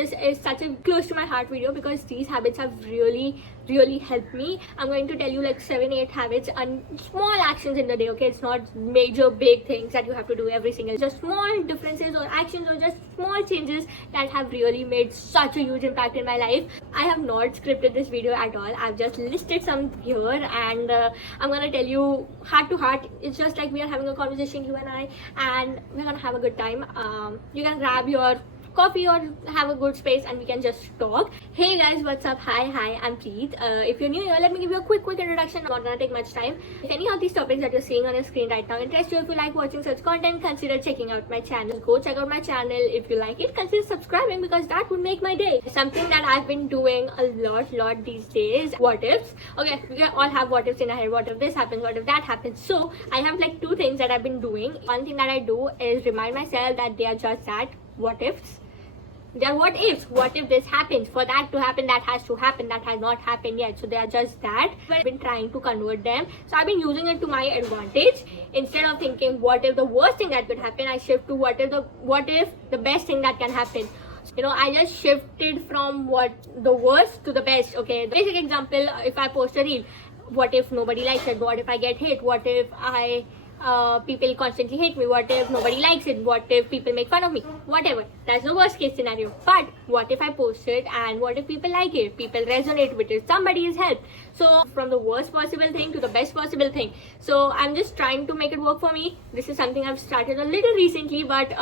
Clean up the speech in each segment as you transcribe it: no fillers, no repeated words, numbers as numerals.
This is such a close to my heart video because these habits have really helped me. I'm going to tell you like 7-8 habits and small actions in the day, okay? It's not major big things that you have to do every single, just small differences or actions or just small changes that have really made such a huge impact in my life. I have not scripted this video at all. I've just listed some here and I'm gonna tell you heart to heart. It's just like we are having a conversation, you and I, and we're gonna have a good time. You can grab your coffee or have a good space and we can just talk. Hey guys, what's up? Hi, I'm Preet. If you're new here, let me give you a quick introduction. Not gonna take much time. If any of these topics that you're seeing on your screen right now interest you, if you like watching such content, consider checking out my channel. Go check out my channel. If you like it, consider subscribing because that would make my day. Something that I've been doing a lot these days. What ifs? Okay, we all have what ifs in our head. What if this happens? What if that happens? So I have like 2 things that I've been doing. One thing that I do is remind myself that they are just that, what ifs. They are what ifs. What if this happens? For that to happen, that has to happen. That has not happened yet. So they are just that. I've been trying to convert them. So I've been using it to my advantage. Instead of thinking what if the worst thing that could happen, I shift to what if the best thing that can happen. You know, I just shifted from what the worst to the best. Okay, basic example, if I post a reel, what if nobody likes it? What if I get hit? What if people constantly hate me? What if nobody likes it? What if people make fun of me? Whatever, that's the worst case scenario. But what if I post it and what if people like it, people resonate with it, somebody is helped? So from the worst possible thing to the best possible thing. So I'm just trying to make it work for me. This is something I've started a little recently, but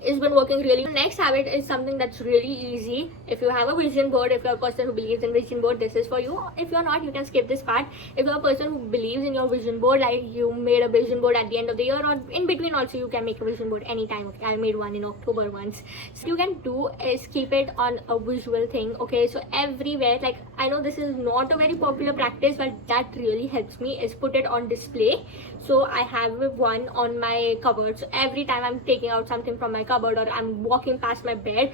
it's been working really. The next habit is something that's really easy. If you have a vision board, if you're a person who believes in vision board, this is for you. If you're not, you can skip this part. If you're a person who believes in your vision board, like you made a vision board at the end of the year or in between also, you can make a vision board anytime. Okay, I made one in October once. So you can do is keep it on a visual thing. Okay, so everywhere, like I know this is not a very popular practice, but that really helps me, is put it on display. So I have one on my cupboard. So every time I'm taking out something from my cupboard or I'm walking past my bed,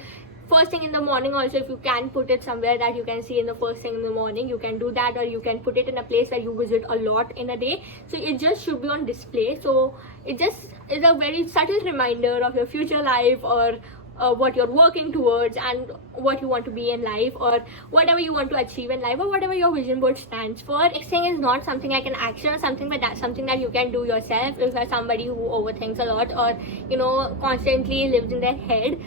first thing in the morning also, if you can put it somewhere that you can see in the first thing in the morning, you can do that, or you can put it in a place where you visit a lot in a day. So it just should be on display. So it just is a very subtle reminder of your future life, or what you're working towards and what you want to be in life, or whatever you want to achieve in life, or whatever your vision board stands for. Next thing is not something like an action or something, but that's something that you can do yourself. If you're somebody who overthinks a lot or you know constantly lives in their head,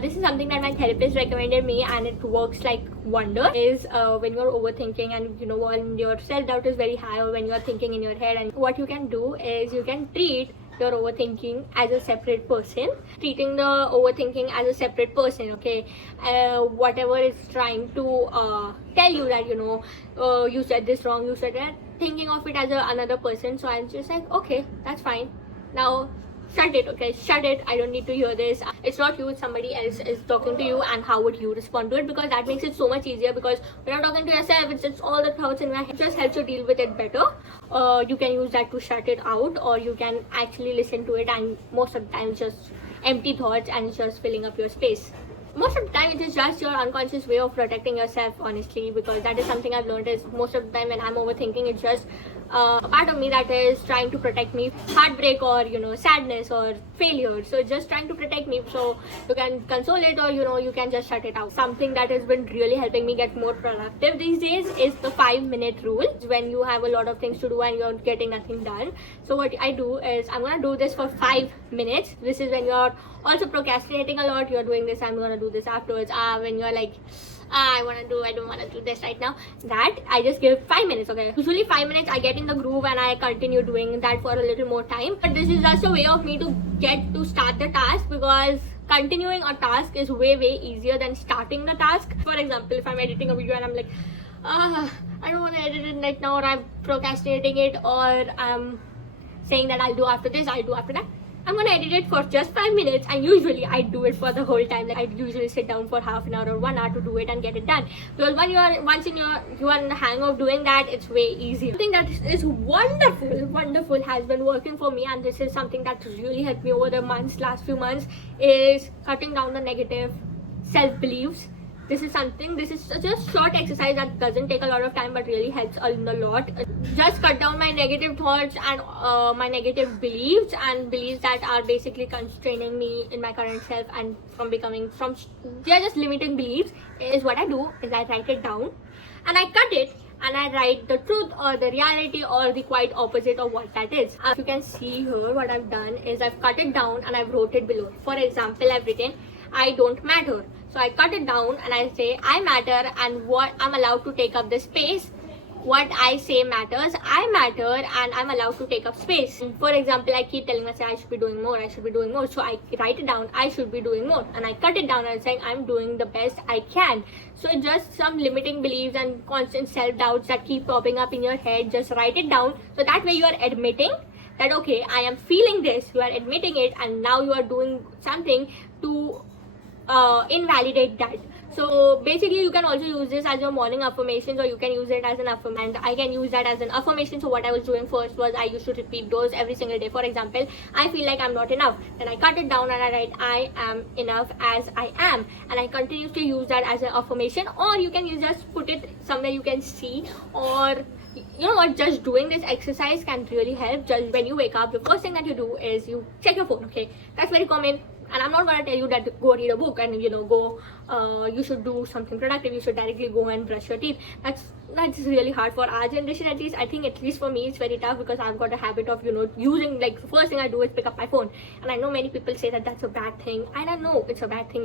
this is something that my therapist recommended me and it works like wonder. Is when you're overthinking and you know when your self-doubt is very high, or when you're thinking in your head, and what you can do is you can treat your overthinking as a separate person. Treating the overthinking as a separate person, okay? Whatever is trying to tell you that you know you said this wrong, you said that, thinking of it as another person. So I'm just like, okay, that's fine, now shut it. Okay, shut it, I don't need to hear this. It's not you, it's somebody else is talking to you, and how would you respond to it? Because that makes it so much easier, because when you're talking to yourself, it's just all the thoughts in your head. It just helps you deal with it better. You can use that to shut it out, or you can actually listen to it, and most of the time it's just empty thoughts and it's just filling up your space. Most of the time it is just your unconscious way of protecting yourself, honestly, because that is something I've learned. Is most of the time when I'm overthinking, it's just a part of me that is trying to protect me, heartbreak or you know sadness or failure. So it's just trying to protect me, so you can console it, or you know you can just shut it out. Something that has been really helping me get more productive these days is the 5-minute rule. When you have a lot of things to do and you're getting nothing done, so what I do is I'm gonna do this for 5 minutes. This is when you're also procrastinating a lot, you're doing this, I'm gonna do this afterwards. When you're like, I don't want to do this right now, that I just give 5 minutes. Okay, usually 5 minutes I get in the groove and I continue doing that for a little more time. But this is just a way of me to get to start the task, because continuing a task is way easier than starting the task. For example, if I'm editing a video and I'm like, I don't want to edit it right now, or I'm procrastinating it, or I'm saying that I'll do after this, I'll do after that, I'm gonna edit it for just 5 minutes, and usually I do it for the whole time. Like I usually sit down for half an hour or 1 hour to do it and get it done. Because when you are in the hang of doing that, it's way easier. Something that is wonderful has been working for me, and this is something that really helped me over the last few months, is cutting down the negative self-beliefs. This is such a short exercise that doesn't take a lot of time but really helps a lot. just cut down my negative thoughts and my negative beliefs and beliefs that are basically constraining me in my current self and from becoming from they're just limiting beliefs. Is what I do is I write it down and I cut it and I write the truth or the reality or the quite opposite of what that is. As you can see here, what I've done is I've cut it down and I've wrote it below. For example, I've written I don't matter. So I cut it down and I say I matter and what I'm allowed to take up the space. What I say matters, I matter, and I'm allowed to take up space. For example, I keep telling myself I should be doing more, I should be doing more. So I write it down, I should be doing more. And I cut it down and I'm saying I'm doing the best I can. So just some limiting beliefs and constant self-doubts that keep popping up in your head, just write it down. So that way you are admitting that, okay, I am feeling this, you are admitting it, and now you are doing something to invalidate that. So basically you can also use this as your morning affirmations, or you can use it as an affirmation. I can use that as an affirmation. So what I was doing first was I used to repeat those every single day. For example, I feel like I'm not enough, then I cut it down and I write I am enough as I am, and I continuously use that as an affirmation. Or you can just put it somewhere you can see, or you know what, just doing this exercise can really help. Just when you wake up, the first thing that you do is you check your phone. Okay, that's very common. And I'm not going to tell you that go read a book and you should do something productive. You should directly go and brush your teeth. That's really hard for our generation. At least for me it's very tough, because I've got a habit of using, like, the first thing I do is pick up my phone. And I know many people say that that's a bad thing. I don't know it's a bad thing,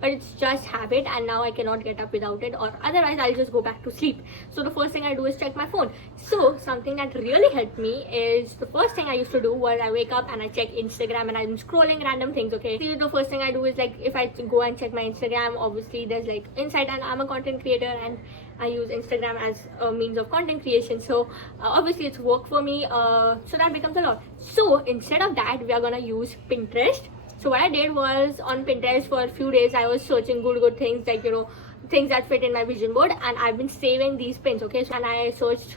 but it's just habit, and now I cannot get up without it, or otherwise I'll just go back to sleep. So the first thing I do is check my phone. So something that really helped me is, the first thing I used to do was I wake up and I check Instagram and I'm scrolling random things. Okay, see, the first thing I do is, like, if I go and check my Instagram, obviously there's like insight, and I'm a content creator and I use Instagram as a means of content creation. So obviously it's work for me, so that becomes a lot. So instead of that, we are gonna use Pinterest. So what I did was, on Pinterest for a few days I was searching good things, like things that fit in my vision board, and I've been saving these pins. Okay, so, and I searched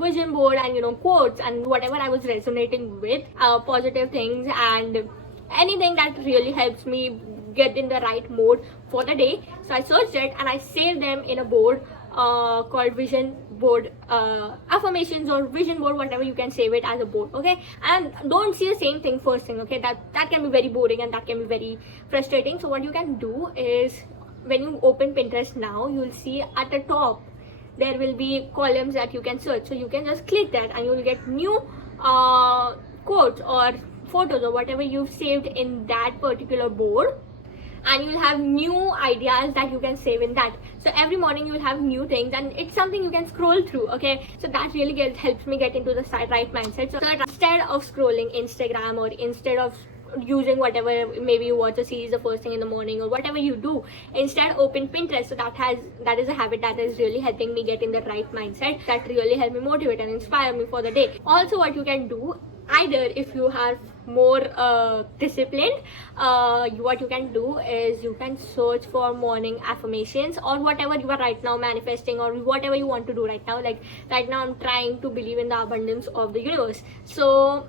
vision board and quotes and whatever I was resonating with, positive things and anything that really helps me get in the right mode for the day. So I searched it and I saved them in a board called vision board affirmations, or vision board, whatever, you can save it as a board. Okay, and don't see the same thing first thing. Okay, that can be very boring and that can be very frustrating. So what you can do is, when you open Pinterest now, you'll see at the top there will be columns that you can search. So you can just click that and you will get new quotes or photos or whatever you've saved in that particular board, and you'll have new ideas that you can save in that. So every morning you'll have new things, and it's something you can scroll through. Okay, so that really helps me get into the right mindset. So instead of scrolling Instagram, or instead of using whatever, maybe you watch a series the first thing in the morning or whatever you do, instead open Pinterest. So that is a habit that is really helping me get in the right mindset, that really help me motivate and inspire me for the day. Also, what you can do, either if you have more disciplined, what you can do is you can search for morning affirmations, or whatever you are right now manifesting, or whatever you want to do right now. Like right now I'm trying to believe in the abundance of the universe, so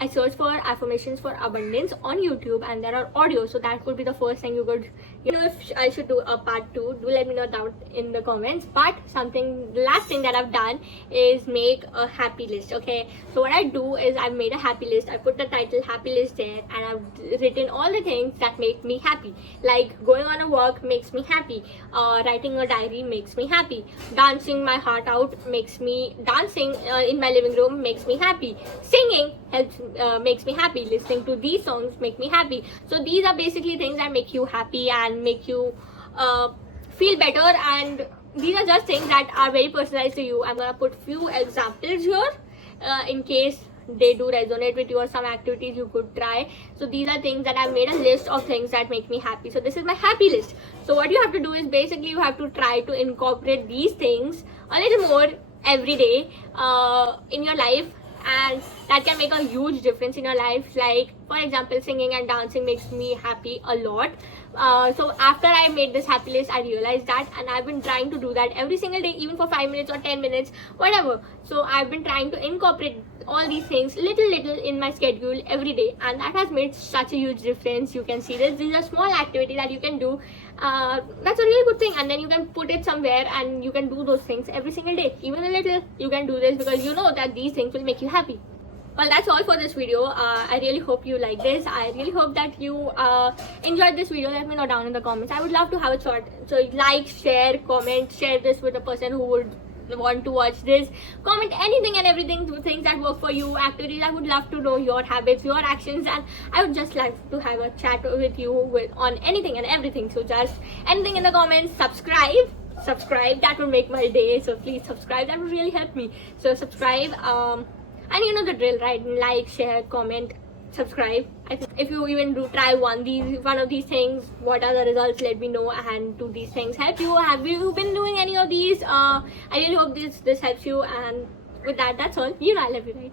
I search for affirmations for abundance on YouTube, and there are audios. So that would be the first thing you could, if I should do a part 2, do let me know down in the comments. But the last thing that I've done is make a happy list. Okay, so what I do is I've made a happy list. I put the title happy list there, and I've written all the things that make me happy. Like going on a walk makes me happy, writing a diary makes me happy, dancing my heart out dancing in my living room makes me happy, singing makes me happy, listening to these songs make me happy. So these are basically things that make you happy and make you feel better, and these are just things that are very personalized to you. I'm gonna put few examples here in case they do resonate with you, or some activities you could try. So these are things that I've made a list of things that make me happy. So this is my happy list. So what you have to do is basically you have to try to incorporate these things a little more every day in your life, and that can make a huge difference in your life. Like for example, singing and dancing makes me happy a lot. So after I made this happy list, I realized that, and I've been trying to do that every single day, even for 5 minutes or 10 minutes, whatever. So I've been trying to incorporate all these things little in my schedule every day, and that has made such a huge difference. You can see this is a small activity that you can do. That's a really good thing, and then you can put it somewhere and you can do those things every single day. Even a little, you can do this because you know that these things will make you happy. Well, that's all for this video. I really hope you like this. I really hope that you enjoyed this video. Let me know down in the comments. I would love to have a short. So like, share, comment, share this with a person who would want to watch this. Comment anything and everything, things that work for you, activities. I would love to know your habits, your actions, and I would just like to have a chat with you on anything and everything. So just anything in the comments. Subscribe, that would make my day. So please subscribe, that would really help me. So subscribe, and you know the drill, right? Like, share, comment, subscribe. I think if you even do try one of these things, what are the results? Let me know. And do these things help you? Have you been doing any of these? I really hope this helps you. And with that, that's all. You know I love you, right?